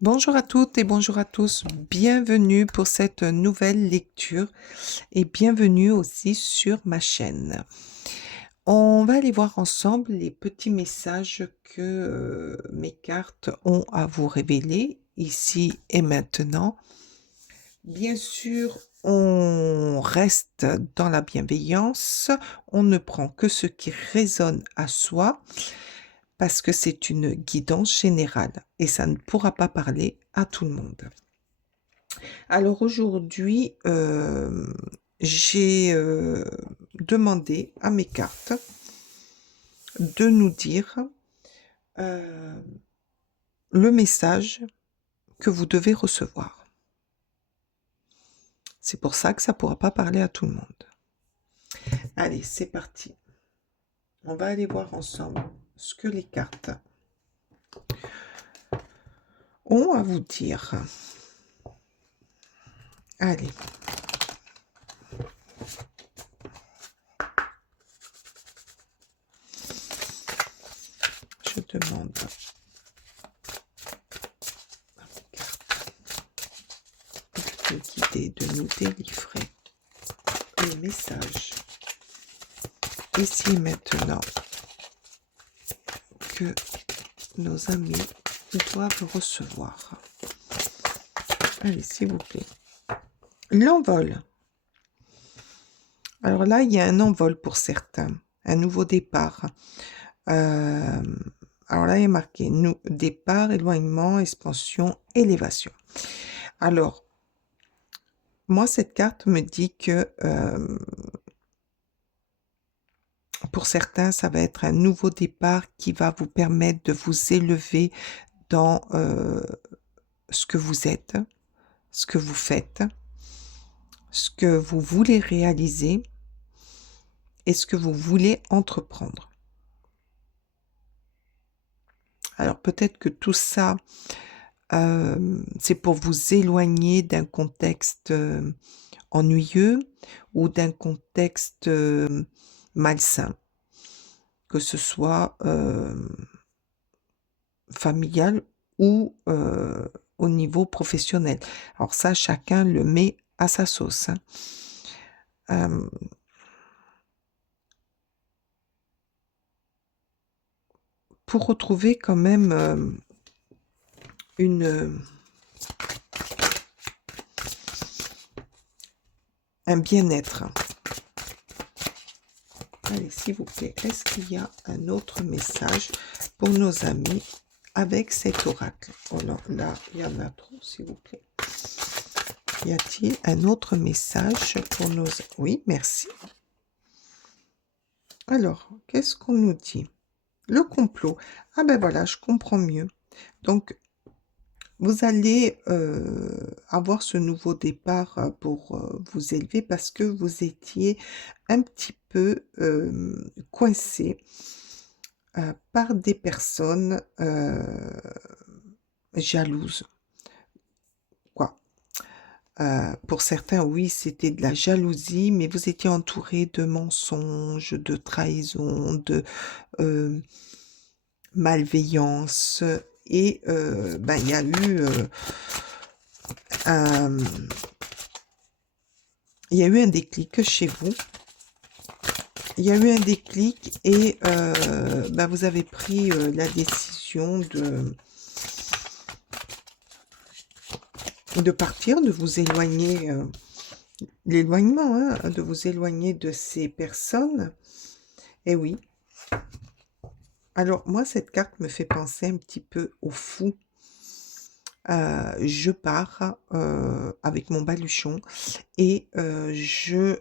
Bonjour à toutes et bonjour à tous, bienvenue pour cette nouvelle lecture et bienvenue aussi sur ma chaîne. On va aller voir ensemble les petits messages que mes cartes ont à vous révéler ici et maintenant. Bien sûr, on reste dans la bienveillance, on ne prend que ce qui résonne à soi parce que c'est une guidance générale et ça ne pourra pas parler à tout le monde. Alors aujourd'hui, j'ai, demandé à mes cartes de nous dire, heu, le message que vous devez recevoir. C'est pour ça que ça pourra pas parler à tout le monde. Allez, c'est parti. On va aller voir ensemble ce que les cartes ont à vous dire. Allez. Je demande à mes cartes de nous guider, de nous délivrer le message ici et maintenant que nos amis doivent recevoir. Allez, s'il vous plaît. L'envol. Alors là, il y a un envol pour certains, un nouveau départ. Alors là, il est marqué départ, éloignement, expansion, élévation. Alors, moi, cette carte me dit que pour certains, ça va être un nouveau départ qui va vous permettre de vous élever dans ce que vous êtes, ce que vous faites, ce que vous voulez réaliser et ce que vous voulez entreprendre. Alors peut-être que tout ça, c'est pour vous éloigner d'un contexte, ennuyeux ou d'un contexte, malsain, que ce soit, familial ou, au niveau professionnel. Alors ça, chacun le met à sa sauce, hein. Hem Pour retrouver quand même, une, un bien-être. Allez, s'il vous plaît, est-ce qu'il y a un autre message pour nos amis avec cet oracle? Oh là, il y en a trop, s'il vous plaît. Y a-t-il un autre message pour nos... Oui, merci. Alors, qu'est-ce qu'on nous dit? Le complot. Ah ben voilà, je comprends mieux. Donc, vous allez avoir ce nouveau départ pour vous élever parce que vous étiez un petit peu coincé par des personnes jalouses, quoi. Pour certains, oui, c'était de la jalousie, mais vous étiez entouré de mensonges, de trahisons, de euh, malveillance. Et ben, il y a eu un, il y a eu un déclic chez vous. Il y a eu un déclic et ben, vous avez pris la décision de partir, de vous éloigner, l'éloignement, hein, de vous éloigner de ces personnes. Et oui. Alors moi, cette carte me fait penser un petit peu au fou. Je pars avec mon baluchon et je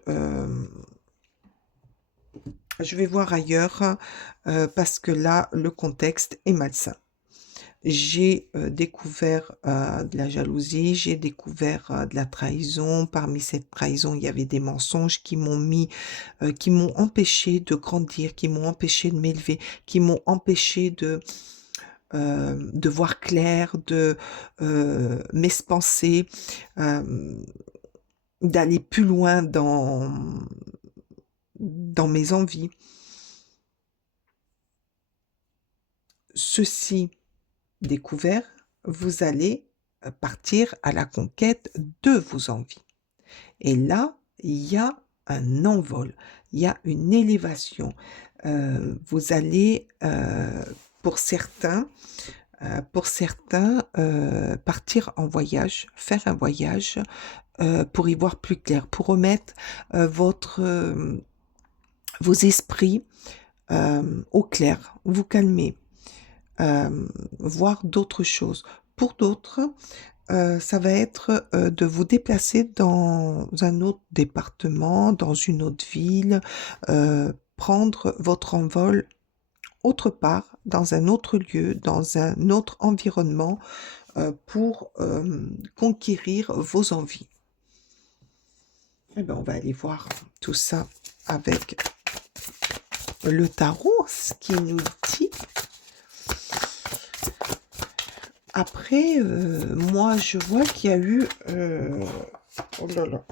vais voir ailleurs parce que là, le contexte est malsain. J'ai découvert de la jalousie, j'ai découvert de la trahison. Parmi cette trahison, il y avait des mensonges qui m'ont mis, qui m'ont empêché de grandir, qui m'ont empêché de m'élever, qui m'ont empêché de voir clair, de m'espancer, d'aller plus loin dans mes envies. Ceci découvert, vous allez partir à la conquête de vos envies. Et là, il y a un envol, il y a une élévation. Vous allez, pour certains, partir en voyage, faire un voyage, pour y voir plus clair, pour remettre, vos esprits, au clair, vous calmer, voir d'autres choses. Pour d'autres, ça va être, de vous déplacer dans un autre département, dans une autre ville, prendre votre envol autre part, dans un autre lieu, dans un autre environnement, pour, conquérir vos envies. Eh ben, on va aller voir tout ça avec le tarot, ce qu'il nous dit. Après, moi, je vois qu'il y a eu... oh là là,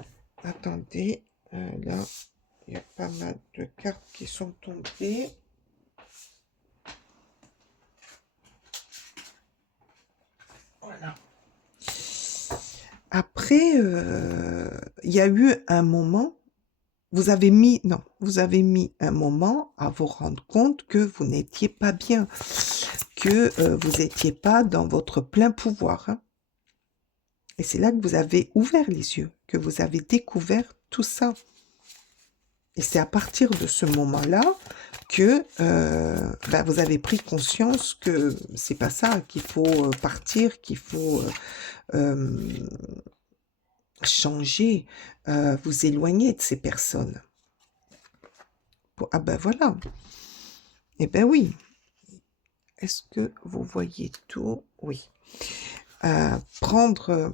attendez, là, il y a pas mal de cartes qui sont tombées. Voilà. Après, il y a eu un moment, vous avez mis un moment à vous rendre compte que vous n'étiez pas bien, que vous n'étiez pas dans votre plein pouvoir, hein. Et c'est là que vous avez ouvert les yeux, que vous avez découvert tout ça. Et c'est à partir de ce moment-là que vous avez pris conscience que c'est pas ça, qu'il faut partir, qu'il faut changer, vous éloigner de ces personnes. Ah ben voilà. Eh ben oui. Est-ce que vous voyez tout? Oui. Prendre...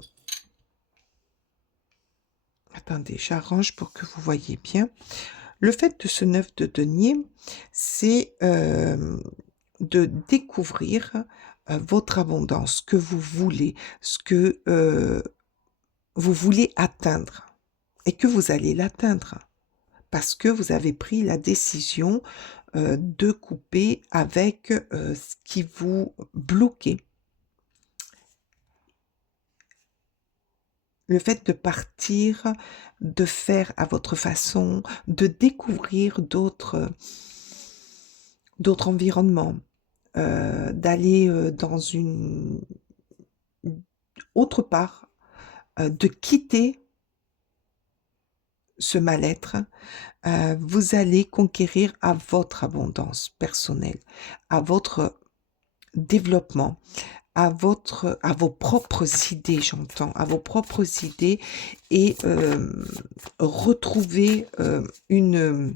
Attendez, j'arrange pour que vous voyez bien. Le fait de ce 9 de denier, c'est de découvrir votre abondance, ce que vous voulez, ce que vous voulez atteindre et que vous allez l'atteindre parce que vous avez pris la décision de couper avec ce qui vous bloquait. Le fait de partir, de faire à votre façon, de découvrir d'autres environnements, d'aller dans une autre part, de quitter ce mal-être, vous allez conquérir à votre abondance personnelle, à votre développement, à vos propres idées, j'entends, à vos propres idées et retrouver de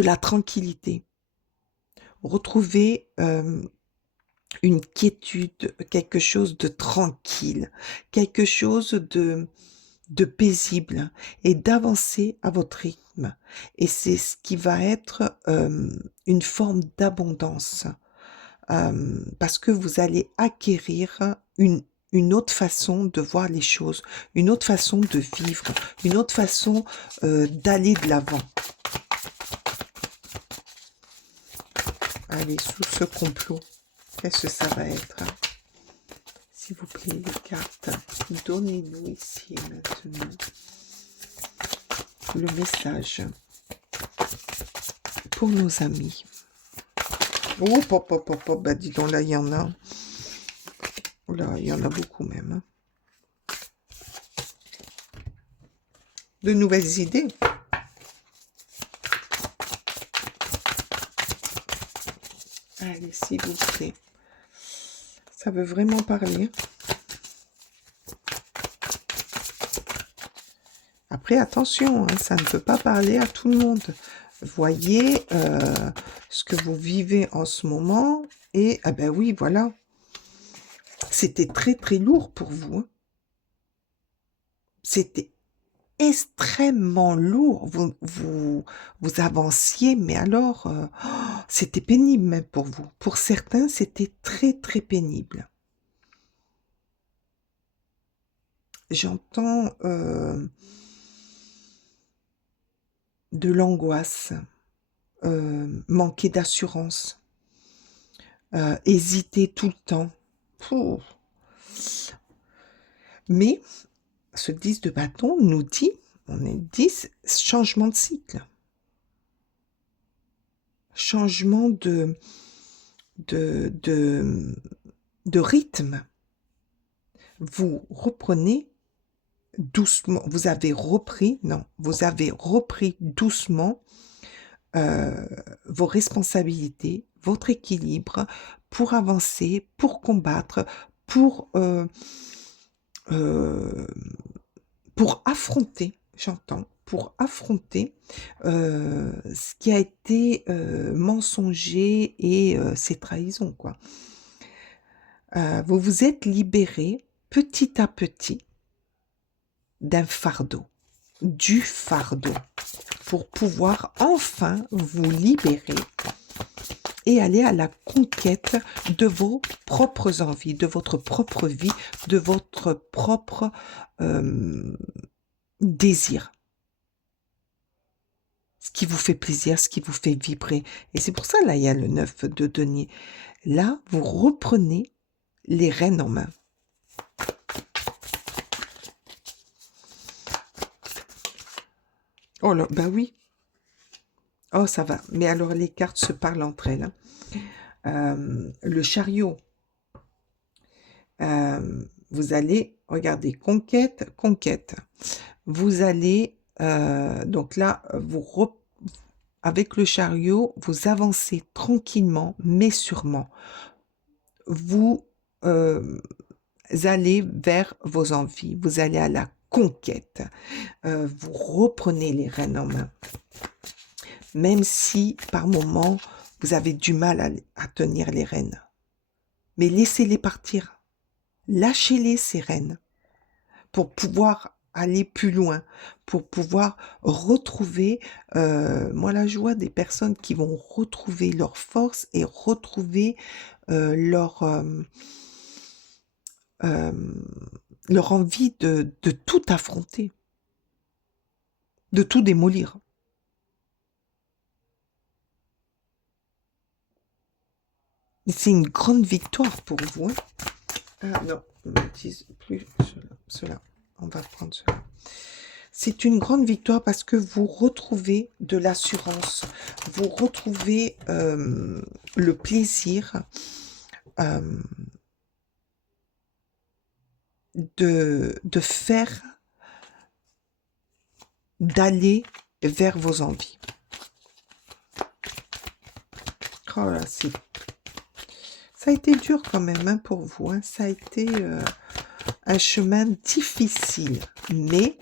la tranquillité, retrouver une quiétude, quelque chose de tranquille, quelque chose de paisible et d'avancer à votre rythme. Et c'est ce qui va être une forme d'abondance. Parce que vous allez acquérir une autre façon de voir les choses, une autre façon de vivre, une autre façon d'aller de l'avant. Allez, sous ce complot, qu'est-ce que ça va être? S'il vous plaît, les cartes, donnez-nous ici et maintenant le message pour nos amis. Oh, pop, pop, pop, pop, bah dis donc, là, il y en a. Oh là, il y en a beaucoup même. Hein. De nouvelles idées. Allez, s'il vous plaît. Ça veut vraiment parler. Après, attention, hein, ça ne peut pas parler à tout le monde. Voyez ce que vous vivez en ce moment. Et, ah ben oui, voilà. C'était très, très lourd pour vous. Hein. C'était extrêmement lourd. Vous avanciez, mais alors, c'était pénible même pour vous. Pour certains, c'était très, très pénible. J'entends de l'angoisse, manquer d'assurance, hésiter tout le temps. Pouh. Mais ce 10 de bâton nous dit, on est 10, changement de cycle. Changement de rythme. Vous reprenez doucement, vous avez repris doucement vos responsabilités, votre équilibre pour avancer, pour combattre, pour affronter, pour affronter ce qui a été mensonger et ces trahisons, quoi. Vous vous êtes libéré petit à petit d'un fardeau, du fardeau, pour pouvoir enfin vous libérer et aller à la conquête de vos propres envies, de votre propre vie, de votre propre désir. Ce qui vous fait plaisir, ce qui vous fait vibrer. Et c'est pour ça, là, il y a le 9 de denier. Là, vous reprenez les rênes en main. Oh là, ben oui. Oh, ça va. Mais alors, les cartes se parlent entre elles. Le chariot. Vous allez, regardez, conquête, conquête. Vous allez, donc là, avec le chariot, vous avancez tranquillement, mais sûrement. Vous allez vers vos envies, vous allez à la conquête. Vous reprenez les rênes en main. Même si, par moments, vous avez du mal à tenir les rênes. Mais laissez-les partir. Lâchez-les, ces rênes, pour pouvoir aller plus loin, pour pouvoir retrouver, moi la joie des personnes qui vont retrouver leur force et retrouver leur envie de tout affronter, de tout démolir. C'est une grande victoire pour vous. Hein. Ah non, ne me disent plus cela. On va prendre cela. C'est une grande victoire parce que vous retrouvez de l'assurance, vous retrouvez le plaisir de faire, d'aller vers vos envies. Oh là, ça a été dur quand même hein, pour vous. Hein. Ça a été un chemin difficile, mais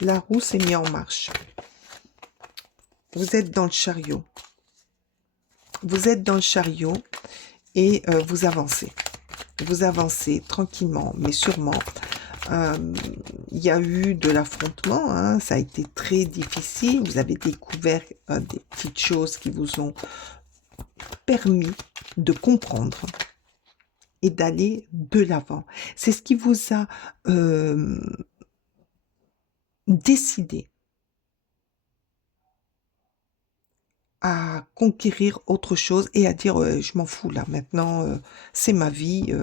la roue s'est mise en marche. Vous êtes dans le chariot. Vous êtes dans le chariot et vous avancez. Vous avancez tranquillement, mais sûrement. Il y a eu de l'affrontement, hein, ça a été très difficile. Vous avez découvert des petites choses qui vous ont permis de comprendre et d'aller de l'avant. C'est ce qui vous a décidé à conquérir autre chose et à dire je m'en fous là maintenant c'est ma vie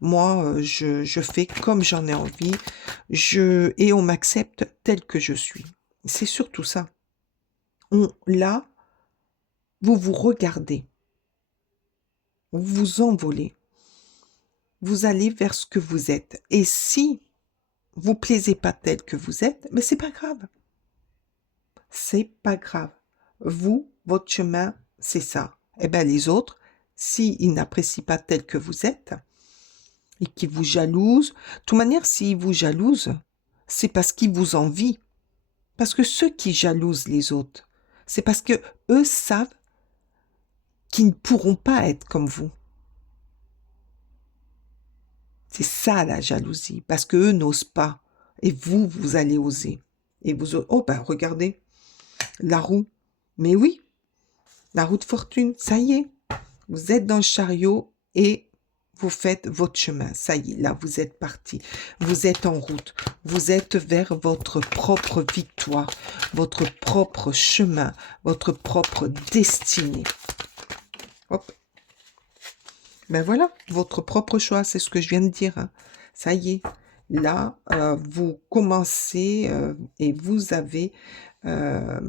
moi je fais comme j'en ai envie et on m'accepte tel que je suis. C'est surtout ça. Là vous vous regardez, vous vous envolez, vous allez vers ce que vous êtes et si vous plaisez pas tel que vous êtes, mais c'est pas grave. C'est pas grave. Vous, votre chemin, c'est ça. Eh bien, les autres, s'ils n'apprécient pas tel que vous êtes et qu'ils vous jalousent, de toute manière, s'ils vous jalousent, c'est parce qu'ils vous envient. Parce que ceux qui jalousent les autres, c'est parce que eux savent qu'ils ne pourront pas être comme vous. C'est ça la jalousie, parce que eux n'osent pas. Et vous, vous allez oser. Et vous, oh ben regardez, la roue. Mais oui, la roue de fortune, ça y est. Vous êtes dans le chariot et vous faites votre chemin. Ça y est, là, vous êtes parti. Vous êtes en route. Vous êtes vers votre propre victoire, votre propre chemin, votre propre destinée. Hop. Ben voilà, votre propre choix, c'est ce que je viens de dire, hein. Ça y est, là, vous commencez et vous avez euh,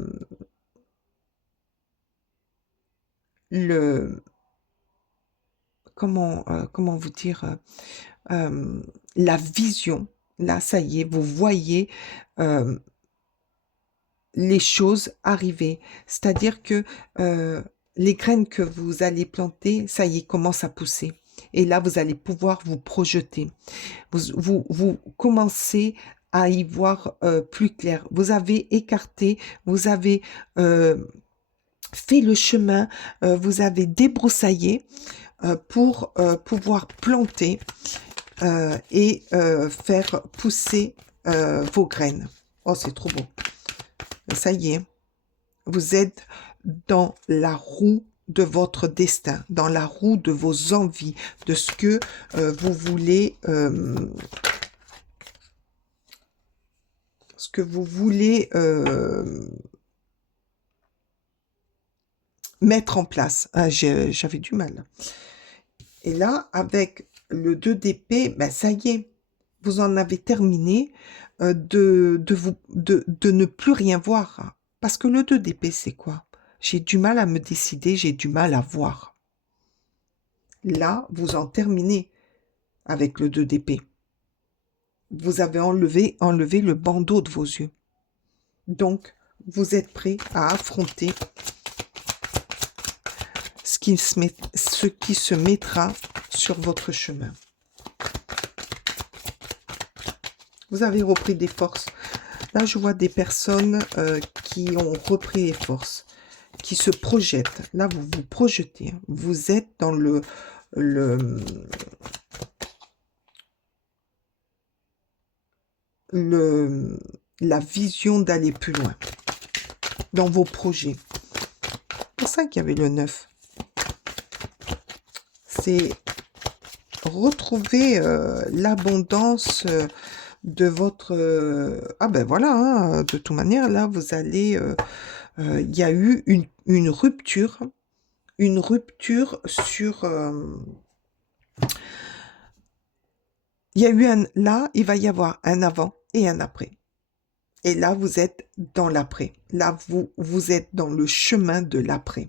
le, comment vous dire, euh, la vision. Là, ça y est, vous voyez euh, les choses arriver. C'est-à-dire que euh, les graines que vous allez planter, ça y est, commencent à pousser. Et là, vous allez pouvoir vous projeter. Vous commencez à y voir plus clair. Vous avez écarté, vous avez fait le chemin, vous avez débroussaillé pour pouvoir planter et faire pousser vos graines. Oh, c'est trop beau. Ça y est, vous êtes dans la roue de votre destin, dans la roue de vos envies, de ce que vous voulez, mettre en place. Ah, j'avais du mal. Et là, avec le 2 d'épée, ben ça y est, vous en avez terminé de ne plus rien voir. Parce que le 2 d'épée, c'est quoi? J'ai du mal à me décider, j'ai du mal à voir. Là, vous en terminez avec le 2 d'épée. Vous avez enlevé le bandeau de vos yeux. Donc, vous êtes prêt à affronter ce qui se mettra sur votre chemin. Vous avez repris des forces. Là, je vois des personnes qui ont repris les forces, qui se projettent. Là, vous vous projetez. Hein. Vous êtes dans la vision d'aller plus loin dans vos projets. C'est pour ça qu'il y avait le 9. C'est retrouver l'abondance de votre... ah ben voilà, hein, de toute manière, là, vous allez... il y a eu une rupture sur... il y a eu un... Là, il va y avoir un avant et un après. Et là, vous êtes dans l'après. Là, vous êtes dans le chemin de l'après.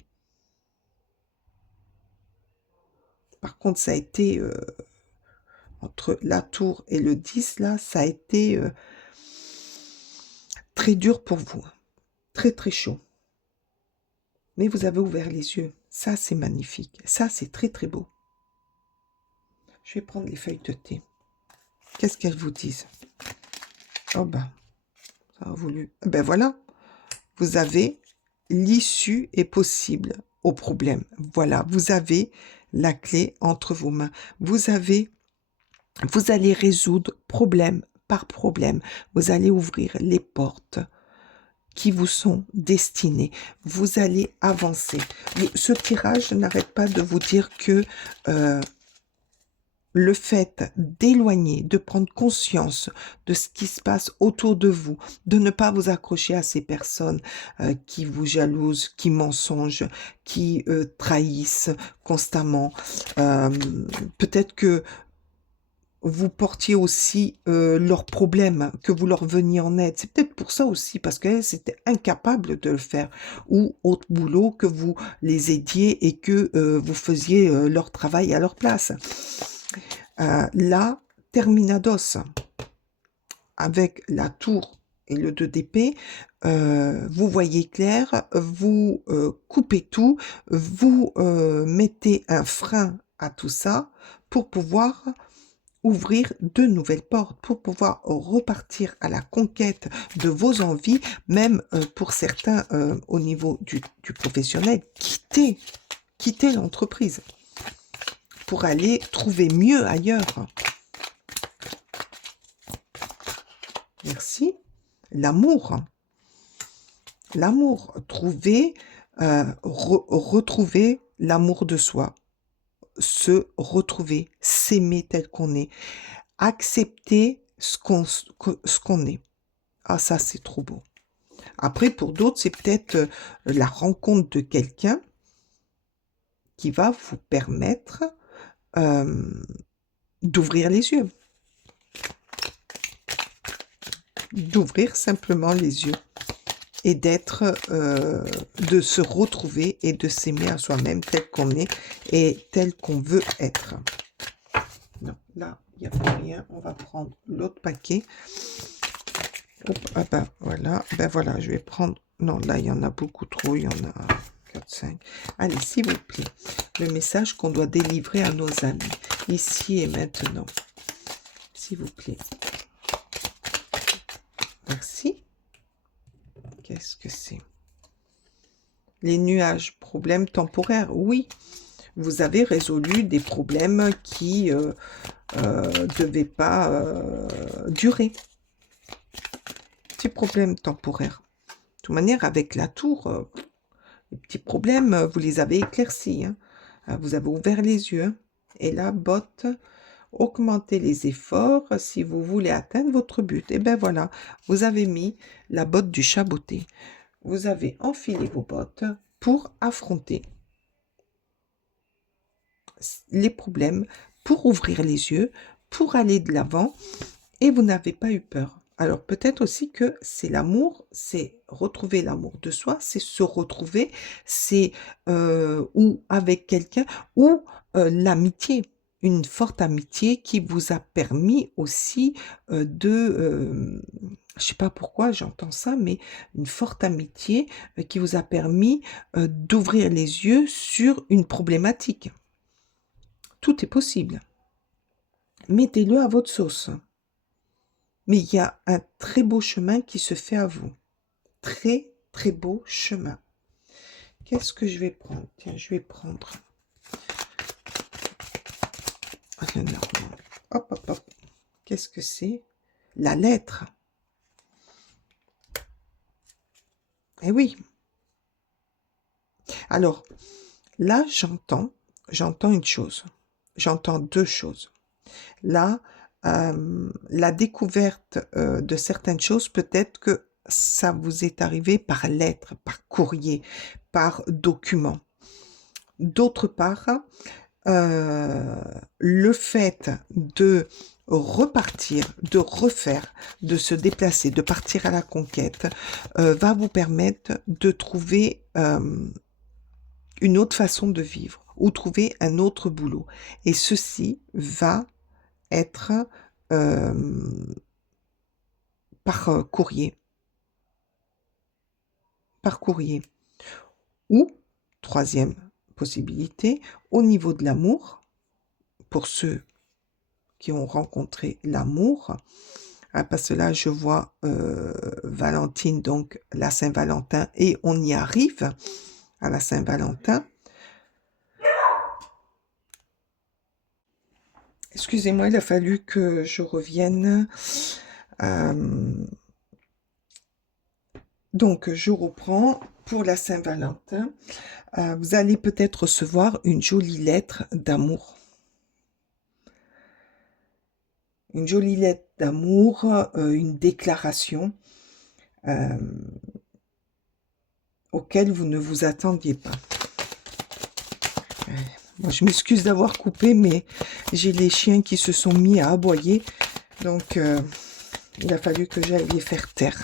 Par contre, ça a été... entre la tour et le 10, là, ça a été très dur pour vous. Très, très chaud. Mais vous avez ouvert les yeux. Ça, c'est magnifique. Ça, c'est très, très beau. Je vais prendre les feuilles de thé. Qu'est-ce qu'elles vous disent? Oh ben, ça a voulu... Ben voilà, vous avez l'issue est possible au problème. Voilà, vous avez la clé entre vos mains. Vous allez résoudre problème par problème. Vous allez ouvrir les portes qui vous sont destinées. Vous allez avancer. Ce tirage n'arrête pas de vous dire que le fait d'éloigner, de prendre conscience de ce qui se passe autour de vous, de ne pas vous accrocher à ces personnes qui vous jalousent, qui mensongent, qui trahissent constamment. Peut-être que vous portiez aussi leurs problèmes, que vous leur veniez en aide. C'est peut-être pour ça aussi, parce qu'elles étaient incapables de le faire. Ou autre boulot, que vous les aidiez et que vous faisiez leur travail à leur place. Là, terminados, avec la tour et le 2 d'épée, vous voyez clair, vous coupez tout, vous mettez un frein à tout ça pour pouvoir ouvrir de nouvelles portes, pour pouvoir repartir à la conquête de vos envies, même pour certains au niveau du professionnel, quitter l'entreprise pour aller trouver mieux ailleurs. Merci. L'amour. L'amour. Retrouver l'amour de soi. Se retrouver, s'aimer tel qu'on est. Accepter ce qu'on est. Ah, ça, c'est trop beau. Après, pour d'autres, c'est peut-être la rencontre de quelqu'un qui va vous permettre d'ouvrir les yeux. D'ouvrir simplement les yeux. Et de se retrouver et de s'aimer à soi-même tel qu'on est et tel qu'on veut être. Non, là, il n'y a plus rien. On va prendre l'autre paquet. Hop, ah ben voilà. Ben voilà, je vais prendre... Non, là, il y en a beaucoup trop. Il y en a 4, 5. Allez, s'il vous plaît. Le message qu'on doit délivrer à nos amis. Ici et maintenant. S'il vous plaît. Merci. Qu'est-ce que c'est? Les nuages, problèmes temporaires, oui. Vous avez résolu des problèmes qui devaient pas durer. Petits problèmes temporaires. De toute manière, avec la tour, les petits problèmes, vous les avez éclaircis. Hein. Vous avez ouvert les yeux. Hein. Et la botte, augmentez les efforts si vous voulez atteindre votre but. Et bien voilà, vous avez mis la botte du chaboté. Vous avez enfilé vos bottes pour affronter les problèmes, pour ouvrir les yeux, pour aller de l'avant, et vous n'avez pas eu peur. Alors peut-être aussi que c'est l'amour, c'est retrouver l'amour de soi, c'est se retrouver, c'est ou avec quelqu'un, ou l'amitié, une forte amitié qui vous a permis aussi je sais pas pourquoi j'entends ça, mais une forte amitié qui vous a permis d'ouvrir les yeux sur une problématique. Tout est possible. Mettez-le à votre sauce. Mais il y a un très beau chemin qui se fait à vous. Très, très beau chemin. Qu'est-ce que je vais prendre? Tiens, je vais prendre le normand. Hop, hop, hop. Qu'est-ce que c'est? La lettre. Eh oui. Alors, là, j'entends une chose. J'entends deux choses. Là, la découverte de certaines choses, peut-être que ça vous est arrivé par lettre, par courrier, par document. D'autre part, le fait de repartir, de refaire, de se déplacer, de partir à la conquête, va vous permettre de trouver une autre façon de vivre ou trouver un autre boulot. Et ceci va être par courrier. Par courrier. Ou, troisième possibilité, au niveau de l'amour, pour ceux qui ont rencontré l'amour, parce que là, je vois Valentine, donc la Saint-Valentin, et on y arrive à la Saint-Valentin. Excusez-moi, il a fallu que je revienne. Donc, je reprends pour la Saint-Valentin. Vous allez peut-être recevoir une jolie lettre d'amour. Une jolie lettre d'amour, une déclaration auquel vous ne vous attendiez pas. Moi, je m'excuse d'avoir coupé, mais j'ai les chiens qui se sont mis à aboyer. Donc, il a fallu que j'aille les faire taire.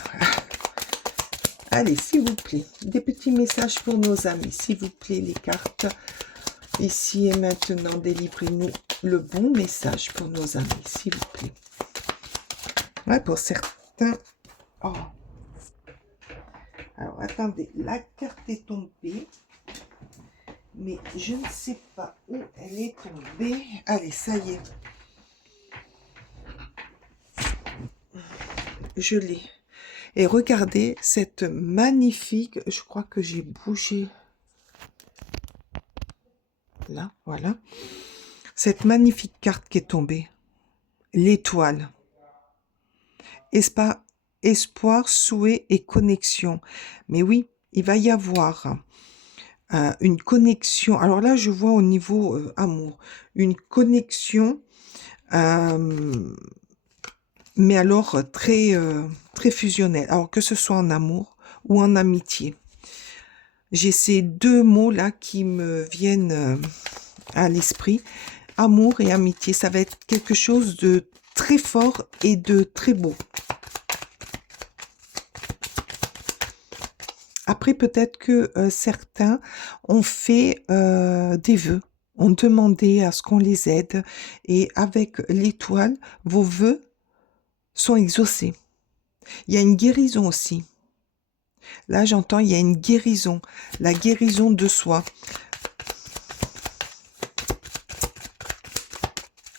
Allez, s'il vous plaît, des petits messages pour nos amis. S'il vous plaît, les cartes. Ici et maintenant, délivrez-nous le bon message pour nos amis, s'il vous plaît. Ouais, pour certains... Oh. Alors, attendez, la carte est tombée. Mais je ne sais pas où elle est tombée. Allez, ça y est. Je l'ai. Et regardez cette magnifique... Je crois que j'ai bougé. Là, voilà. Cette magnifique carte qui est tombée. L'étoile. Espoir, souhait et connexion. Mais oui, il va y avoir une connexion. Alors là, je vois au niveau amour. Une connexion, mais alors très fusionnelle. Alors que ce soit en amour ou en amitié. J'ai ces deux mots-là qui me viennent à l'esprit. amour et amitié. Ça va être quelque chose de très fort et de très beau. Après, peut-être que certains ont fait des vœux, ont demandé à ce qu'on les aide. Et avec l'étoile, vos vœux sont exaucés. Il y a une guérison aussi. Là, j'entends, il y a une guérison. La guérison de soi.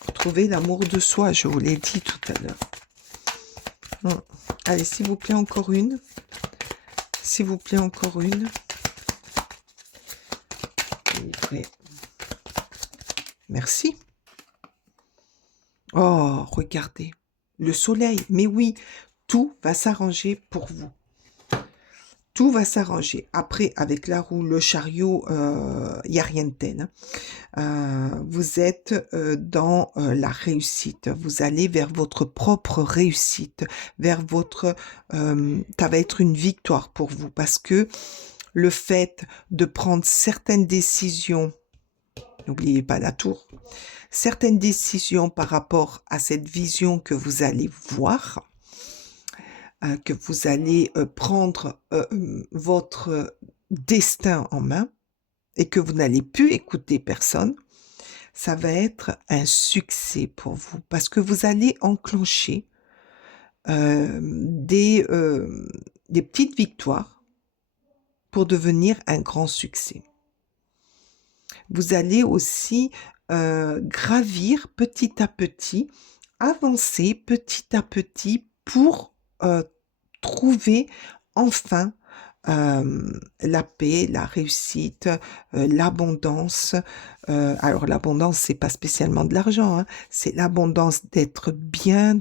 Retrouver l'amour de soi, je vous l'ai dit tout à l'heure. Allez, s'il vous plaît, encore une. S'il vous plaît, encore une. Livré. Merci. Oh, regardez. Le soleil. Mais oui, tout va s'arranger pour vous. Tout va s'arranger. Après, avec la roue, le chariot, il n'y a rien de tel. Vous êtes dans la réussite. Vous allez vers votre propre réussite, vers votre... ça va être une victoire pour vous parce que le fait de prendre certaines décisions, n'oubliez pas la tour, certaines décisions par rapport à cette vision que vous allez voir, que vous allez prendre votre destin en main et que vous n'allez plus écouter personne, ça va être un succès pour vous parce que vous allez enclencher des petites victoires pour devenir un grand succès. Vous allez aussi gravir petit à petit, avancer petit à petit pour trouver enfin la paix, la réussite, l'abondance. Alors l'abondance, c'est pas spécialement de l'argent, hein, c'est l'abondance d'être bien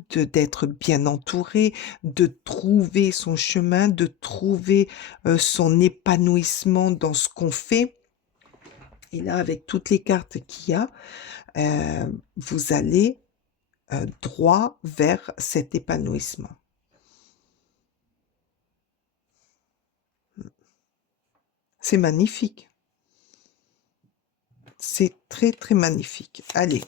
entouré, de trouver son chemin, de trouver son épanouissement dans ce qu'on fait. Et là, avec toutes les cartes qu'il y a, vous allez droit vers cet épanouissement. C'est magnifique. C'est très, très magnifique. Allez.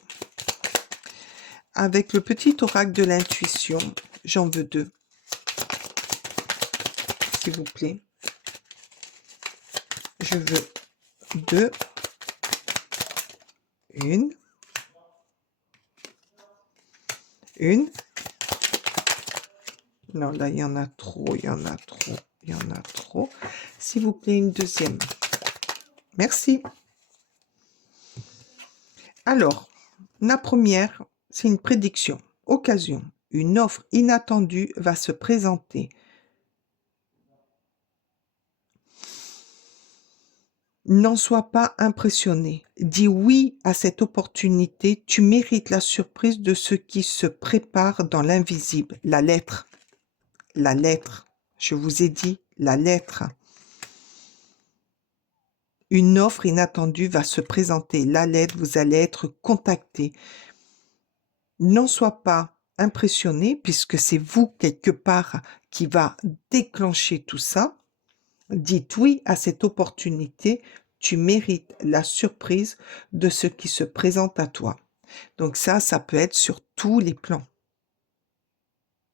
Avec le petit oracle de l'intuition, j'en veux 2. S'il vous plaît. Je veux 2. Une. Non, là, il y en a trop, il y en a trop, il y en a trop. S'il vous plaît, une deuxième. Merci. Alors, la première, c'est une prédiction. Occasion. Une offre inattendue va se présenter. N'en sois pas impressionné. Dis oui à cette opportunité. Tu mérites la surprise de ce qui se prépare dans l'invisible. La lettre. La lettre. Je vous ai dit la lettre. Une offre inattendue va se présenter. La lettre, vous allez être contacté. N'en sois pas impressionné puisque c'est vous quelque part qui va déclencher tout ça. Dites oui à cette opportunité. Tu mérites la surprise de ce qui se présente à toi. Donc ça peut être sur tous les plans.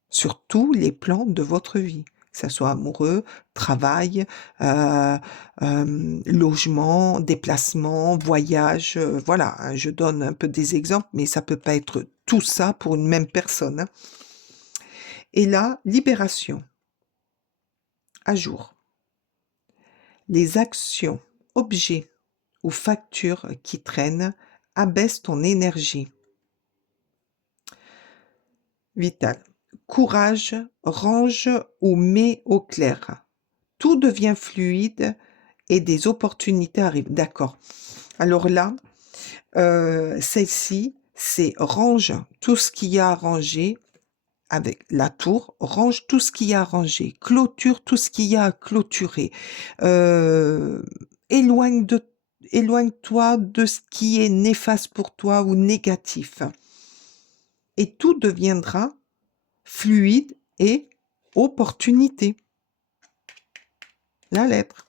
Sur tous les plans de votre vie. Que ce soit amoureux, travail, logement, déplacement, voyage. Voilà, hein, je donne un peu des exemples, mais ça peut pas être tout ça pour une même personne. Hein. Et là, libération. À jour. Les actions, objets ou factures qui traînent abaissent ton énergie. Vital. Courage, range ou mets au clair. Tout devient fluide et des opportunités arrivent. D'accord. Alors là, celle-ci, c'est range tout ce qu'il y a à ranger avec la tour, range tout ce qu'il y a à ranger, clôture tout ce qu'il y a à clôturer, éloigne-toi de ce qui est néfaste pour toi ou négatif. Et tout deviendra fluide et opportunité. La lettre.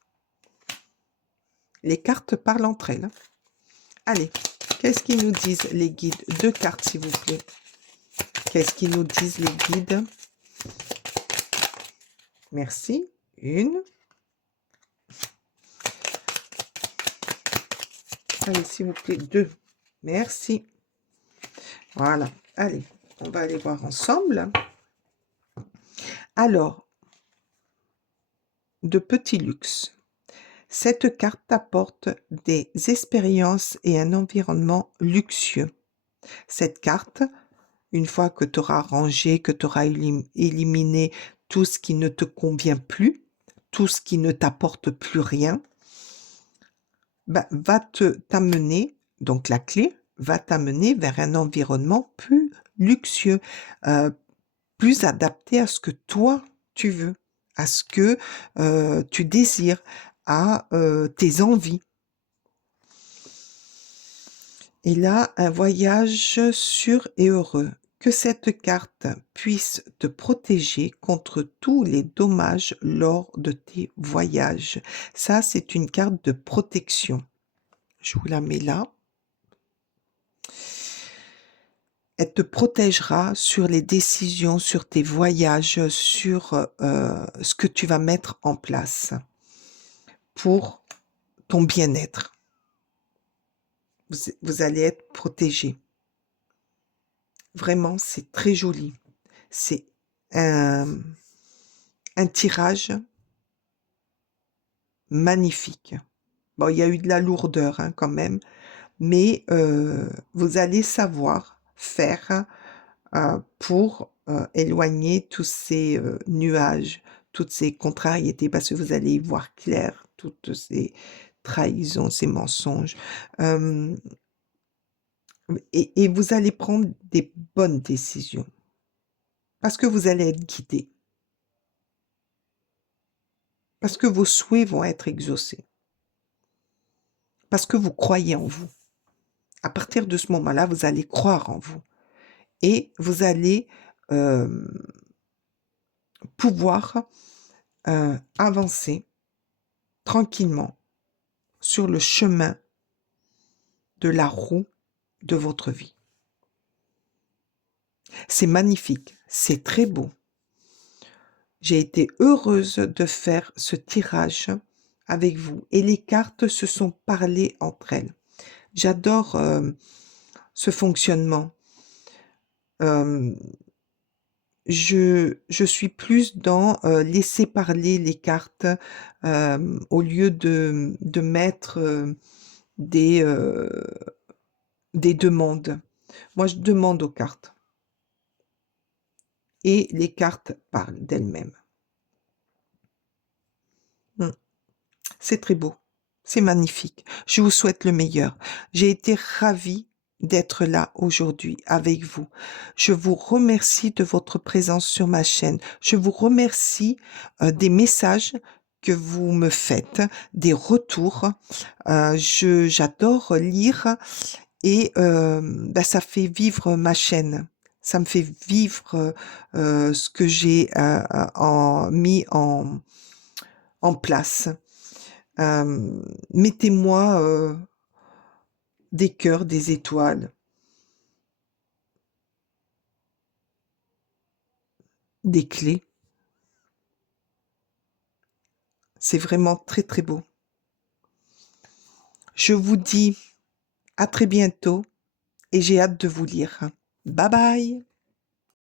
Les cartes parlent entre elles. Allez, Qu'est-ce qu'ils nous disent les guides? 2 cartes, s'il vous plaît. Qu'est-ce qu'ils nous disent les guides? Merci. 1. Allez, s'il vous plaît, 2. Merci. Voilà. Allez, on va aller voir ensemble. Alors, de petit luxe. Cette carte t'apporte des expériences et un environnement luxueux. Cette carte, une fois que tu auras rangé, que tu auras éliminé tout ce qui ne te convient plus, tout ce qui ne t'apporte plus rien, va t'amener, donc la clé va t'amener vers un environnement plus luxueux, plus adapté à ce que toi tu veux, à ce que tu désires, à tes envies. Et là, un voyage sûr et heureux. Que cette carte puisse te protéger contre tous les dommages lors de tes voyages. Ça, c'est une carte de protection. Je vous la mets là. Elle te protégera sur les décisions, sur tes voyages, sur ce que tu vas mettre en place pour ton bien-être. Vous allez être protégé. Vraiment, c'est très joli. C'est un tirage magnifique. Bon, il y a eu de la lourdeur hein, quand même, mais vous allez savoir faire pour éloigner tous ces nuages, toutes ces contrariétés, parce que vous allez y voir clair, toutes ces trahisons, ces mensonges. Et vous allez prendre des bonnes décisions, parce que vous allez être guidé, parce que vos souhaits vont être exaucés, parce que vous croyez en vous. À partir de ce moment-là, vous allez croire en vous et vous allez pouvoir avancer tranquillement sur le chemin de la roue de votre vie. C'est magnifique, c'est très beau. J'ai été heureuse de faire ce tirage avec vous et les cartes se sont parlées entre elles. J'adore ce fonctionnement. Je suis plus dans laisser parler les cartes au lieu de mettre des demandes. Moi, je demande aux cartes et les cartes parlent d'elles-mêmes. C'est très beau, c'est magnifique. Je vous souhaite le meilleur. J'ai été ravie d'être là aujourd'hui avec vous. Je vous remercie de votre présence sur ma chaîne. Je vous remercie des messages que vous me faites, des retours. J'adore lire et ça fait vivre ma chaîne. Ça me fait vivre ce que j'ai mis en place. Mettez-moi des cœurs, des étoiles, des clés. C'est vraiment très très beau. Je vous dis à très bientôt et j'ai hâte de vous lire. Bye bye!